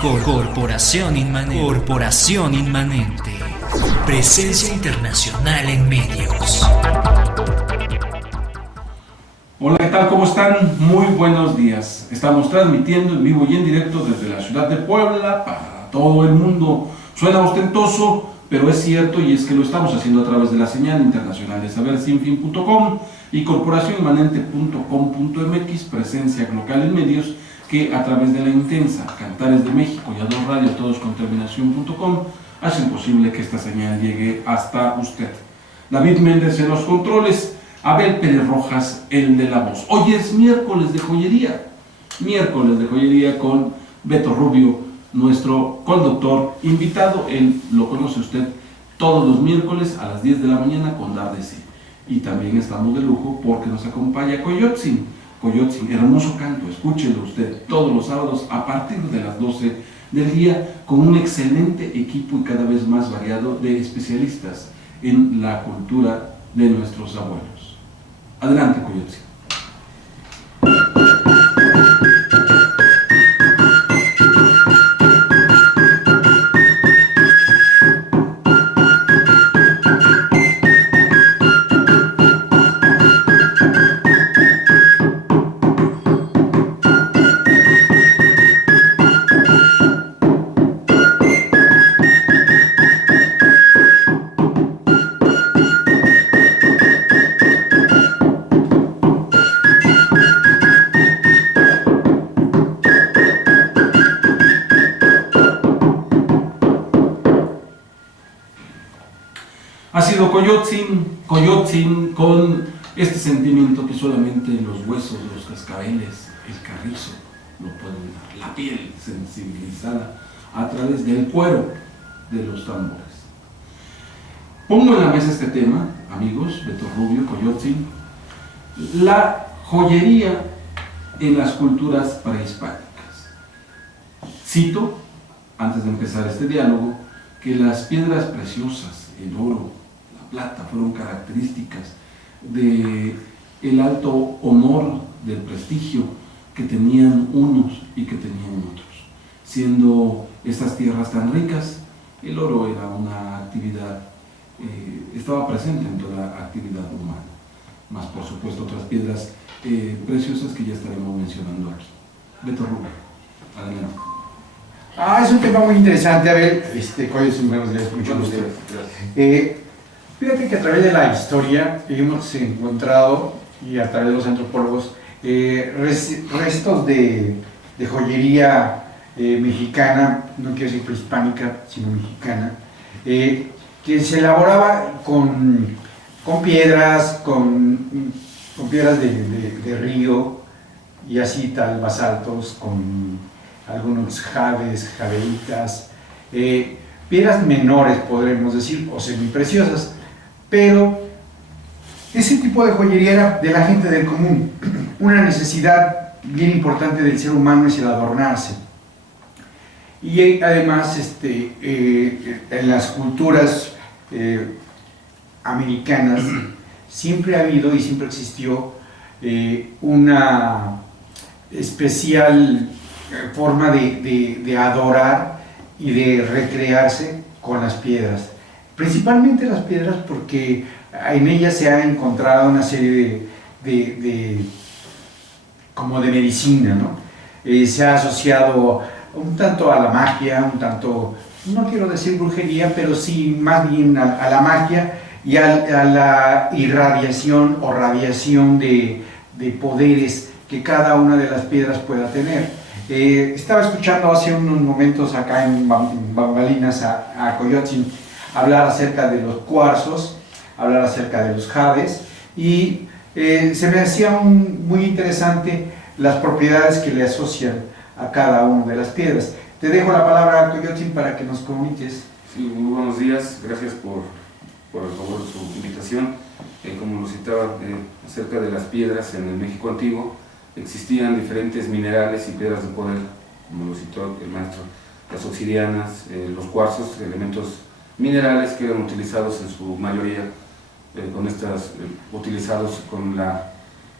Corporación Inmanente. Presencia internacional en medios. Hola, ¿qué tal? ¿Cómo están? Muy buenos días. Estamos transmitiendo en vivo y en directo desde la ciudad de Puebla para todo el mundo. Suena ostentoso, pero es cierto, y es que lo estamos haciendo a través de la señal internacional de sabersinfin.com y corporacioninmanente.com.mx, presencia local en medios, que a través de la intensa Cantares de México y A2 Radio, todos con terminación.com, hacen posible que esta señal llegue hasta usted. David Méndez en los controles, Abel Pérez Rojas, el de la voz. Hoy es miércoles de joyería con Beto Rubio, nuestro conductor invitado. Él lo conoce usted todos los miércoles a las 10 de la mañana con Dar de Sí. Y también estamos de lujo porque nos acompaña Coyotzin, hermoso canto, escúchelo usted todos los sábados a partir de las 12 del día, con un excelente equipo y cada vez más variado de especialistas en la cultura de nuestros abuelos. Adelante, Coyotzin. Ha sido Coyotzin con este sentimiento que solamente los huesos, los cascabeles, el carrizo lo pueden dar, la piel sensibilizada a través del cuero de los tambores. Pongo en la mesa este tema, amigos, Beto Rubio, Coyotzin, la joyería en las culturas prehispánicas. Cito, antes de empezar este diálogo, que las piedras preciosas, el oro, la plata, fueron características del alto honor, del prestigio que tenían unos y que tenían otros. Siendo estas tierras tan ricas, el oro era una actividad, estaba presente en toda la actividad humana, más por supuesto otras piedras preciosas que ya estaremos mencionando aquí. Beto Rubio, adelante. Es un tema muy interesante. A ver, Coyotzin, buenos días, mucho gusto. Fíjate que a través de la historia hemos encontrado, y a través de los antropólogos, restos de joyería mexicana, no quiero decir prehispánica, sino mexicana, que se elaboraba con piedras, con piedras de río y así tal, basaltos, con algunos javeitas, piedras menores podremos decir, o semipreciosas, pero ese tipo de joyería era de la gente del común. Una necesidad bien importante del ser humano es el adornarse. Y además en las culturas americanas siempre ha habido y siempre existió una especial forma de adorar y de recrearse con las piedras, principalmente las piedras, porque en ellas se ha encontrado una serie como de medicina, ¿no? Se ha asociado un tanto a la magia, un tanto, no quiero decir brujería, pero sí más bien a la magia y a la irradiación o radiación de poderes que cada una de las piedras pueda tener. Estaba escuchando hace unos momentos acá en bambalinas a Coyotzin hablar acerca de los cuarzos, hablar acerca de los jades, y se me hacía muy interesante las propiedades que le asocian a cada una de las piedras. Te dejo la palabra, Coyotzin, para que nos comuniques. Sí, muy buenos días, gracias por el favor de su invitación. Como lo citaba, acerca de las piedras en el México antiguo, existían diferentes minerales y piedras de poder, como lo citó el maestro, las obsidianas, los cuarzos, elementos minerales que eran utilizados en su mayoría, utilizados con la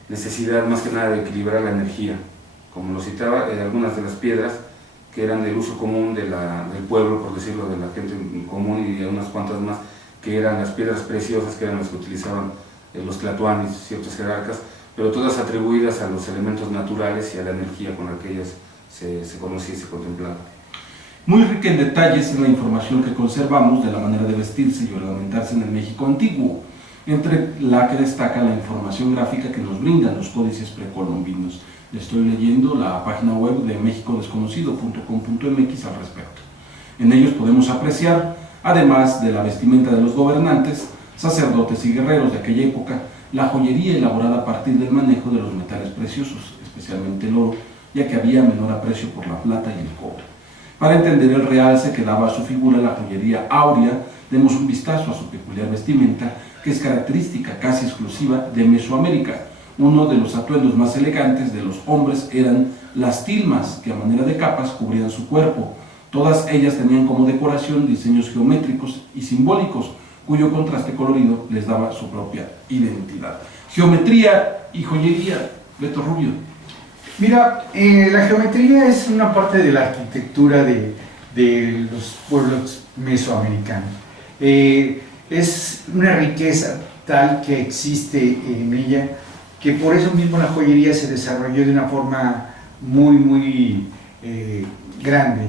necesidad más que nada de equilibrar la energía. Como lo citaba, algunas de las piedras que eran del uso común del pueblo, por decirlo, de la gente común, y de unas cuantas más que eran las piedras preciosas, que eran las que utilizaban los tlatoanis, ciertos jerarcas, pero todas atribuidas a los elementos naturales y a la energía con la que ellas se conocía y se contemplaba. Muy rica en detalles es la información que conservamos de la manera de vestirse y ornamentarse en el México antiguo, entre la que destaca la información gráfica que nos brindan los códices precolombinos. Estoy leyendo la página web de mexicodesconocido.com.mx al respecto. En ellos podemos apreciar, además de la vestimenta de los gobernantes, sacerdotes y guerreros de aquella época, la joyería elaborada a partir del manejo de los metales preciosos, especialmente el oro, ya que había menor aprecio por la plata y el cobre. Para entender el realce que daba a su figura la joyería áurea, demos un vistazo a su peculiar vestimenta, que es característica casi exclusiva de Mesoamérica. Uno de los atuendos más elegantes de los hombres eran las tilmas, que a manera de capas cubrían su cuerpo. Todas ellas tenían como decoración diseños geométricos y simbólicos, cuyo contraste colorido les daba su propia identidad. Geometría y joyería, Beto Rubio. Mira, la geometría es una parte de la arquitectura de los pueblos mesoamericanos. Es una riqueza tal que existe en ella, que por eso mismo la joyería se desarrolló de una forma muy grande.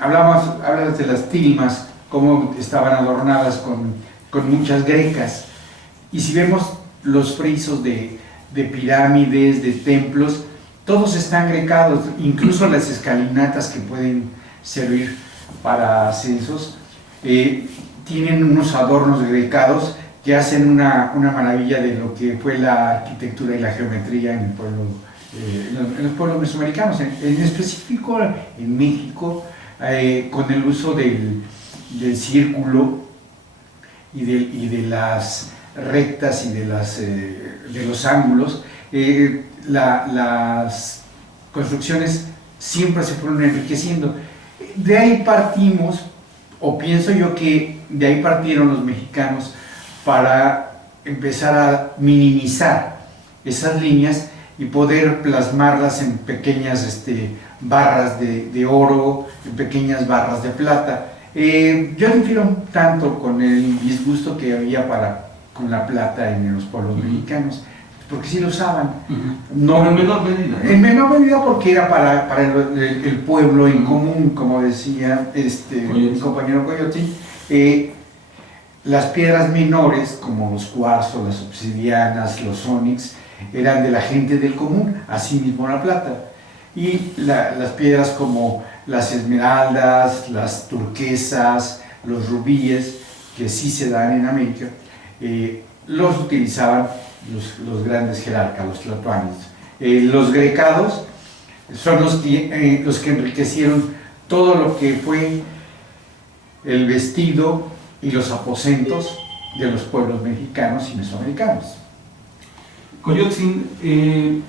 Hablas de las tilmas, cómo estaban adornadas con muchas grecas, y si vemos los frisos de pirámides, de templos, todos están grecados, incluso las escalinatas que pueden servir para ascensos, tienen unos adornos grecados que hacen una maravilla de lo que fue la arquitectura y la geometría en el pueblo, en los pueblos mesoamericanos, en específico en México, con el uso del círculo y de las rectas y de los ángulos. Las construcciones siempre se fueron enriqueciendo. De ahí partimos, o pienso yo que de ahí partieron los mexicanos para empezar a minimizar esas líneas y poder plasmarlas en pequeñas barras de oro, en pequeñas barras de plata. Yo difiero tanto con el disgusto que había con la plata en los pueblos mexicanos, porque sí lo usaban. No, en menor medida. En menor medida porque era para el pueblo en común, como decía mi compañero Coyote. Las piedras menores, como los cuarzos, las obsidianas, los ónix, eran de la gente del común, así mismo la plata. Y las piedras como las esmeraldas, las turquesas, los rubíes, que sí se dan en América, los utilizaban los grandes jerarcas, los tlatoanis. Los grecados son los que enriquecieron todo lo que fue el vestido y los aposentos de los pueblos mexicanos y mesoamericanos. Coyotzin,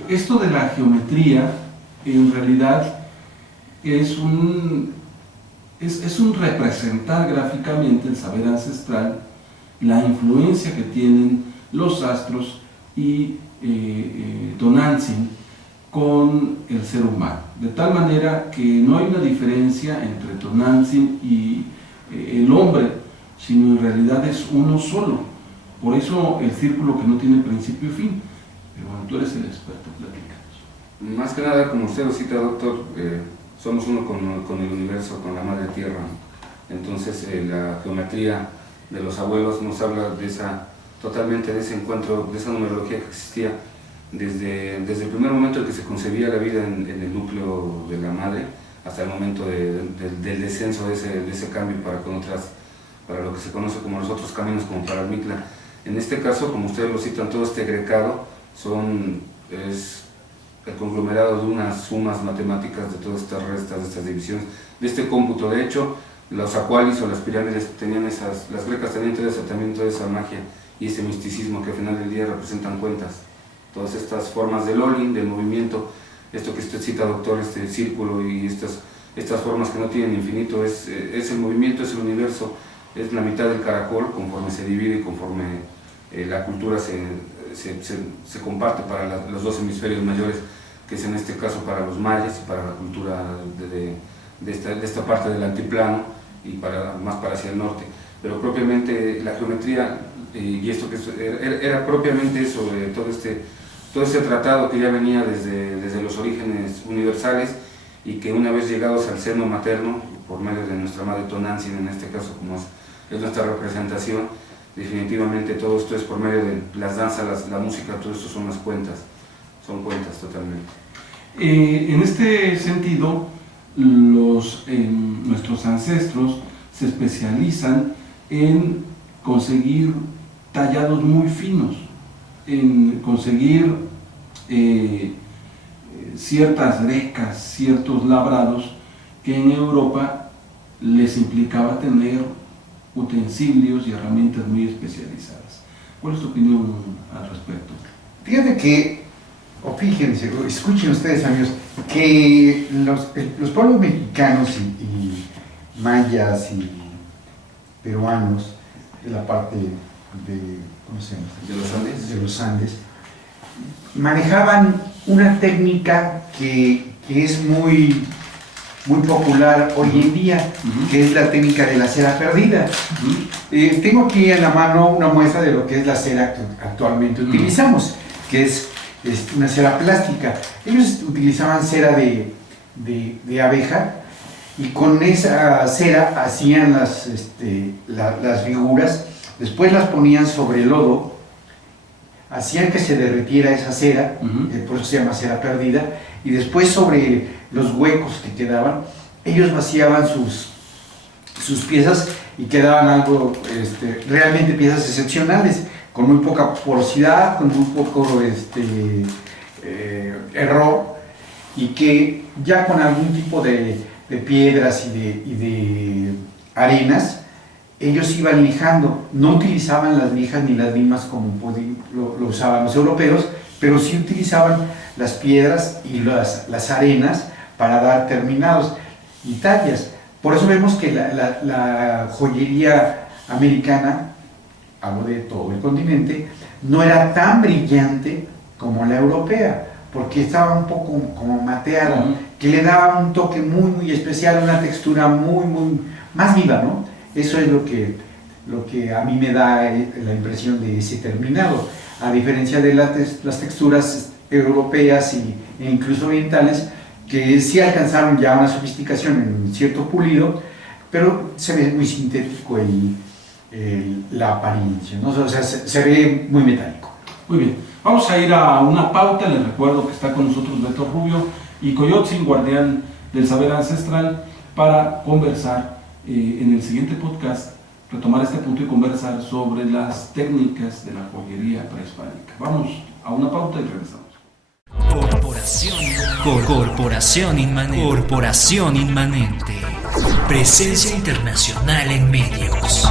esto de la geometría en realidad es un representar gráficamente el saber ancestral, la influencia que tienen los astros y Tonantzin con el ser humano, de tal manera que no hay una diferencia entre Tonantzin y el hombre, sino en realidad es uno solo. Por eso el círculo que no tiene principio y fin. Pero bueno, tú eres el experto, platícanos. Más que nada, como usted lo cita, doctor, somos uno con el universo, con la madre tierra. Entonces la geometría de los abuelos nos habla totalmente de ese encuentro, de esa numerología que existía desde el primer momento en que se concebía la vida en el núcleo de la madre, hasta el momento del descenso de ese cambio para lo que se conoce como los otros caminos, como para el Mictla. En este caso, como ustedes lo citan, todo este grecado es el conglomerado de unas sumas matemáticas de todas estas restas, de estas divisiones, de este cómputo. De hecho, los acualis o las pirámides tenían las grecas tenían también toda esa magia y ese misticismo que al final del día representan cuentas. Todas estas formas del Olin, del movimiento, esto que usted cita, doctor, este círculo y estas formas que no tienen infinito, es el movimiento, es el universo, es la mitad del caracol conforme se divide y conforme la cultura se comparte para los dos hemisferios mayores que es en este caso para los mayas y para la cultura de esta parte del altiplano y más para hacia el norte. Pero propiamente la geometría, y esto que era propiamente eso, todo este tratado que ya venía desde los orígenes universales, y que una vez llegados al seno materno, por medio de nuestra madre Tonantzin, en este caso como es nuestra representación, definitivamente todo esto es por medio de las danzas, la música, todo esto son cuentas totalmente. En este sentido, nuestros ancestros se especializan en conseguir tallados muy finos, en conseguir ciertas grecas, ciertos labrados que en Europa les implicaba tener utensilios y herramientas muy especializadas. ¿Cuál es tu opinión al respecto? Fíjate que, o fíjense, o escuchen ustedes, amigos, que los pueblos mexicanos y mayas y peruanos de la parte de, ¿cómo se llama? De los Andes, manejaban una técnica que es muy popular hoy en día, que es la técnica de la cera perdida. Tengo aquí en la mano una muestra de lo que es la cera que actualmente utilizamos, que es una cera plástica. Ellos utilizaban cera de abeja, y con esa cera hacían las figuras, después las ponían sobre lodo, hacían que se derritiera esa cera, por eso se llama cera perdida, y después sobre los huecos que quedaban, ellos vaciaban sus piezas y quedaban algo, realmente piezas excepcionales, con muy poca porosidad, con muy poco error, y que ya con algún tipo de piedras y de arenas, ellos iban lijando. No utilizaban las lijas ni las limas como lo usaban los europeos, pero sí utilizaban las piedras y las arenas para dar terminados y tallas. Por eso vemos que la joyería americana, hablo de todo el continente, no era tan brillante como la europea, porque estaba un poco como mateada, que le daba un toque muy, muy especial, una textura muy, muy más viva, ¿no? Eso es lo que a mí me da la impresión de ese terminado, a diferencia de las texturas europeas e incluso orientales, que sí alcanzaron ya una sofisticación en cierto pulido, pero se ve muy sintético la apariencia, ¿no? O sea, se ve muy metálico. Muy bien, vamos a ir a una pauta. Les recuerdo que está con nosotros Beto Rubio y Coyotzin, guardián del saber ancestral, para conversar en el siguiente podcast, retomar este punto y conversar sobre las técnicas de la joyería prehispánica. Vamos a una pauta y regresamos. Corporación Inmanente. Presencia internacional en medios.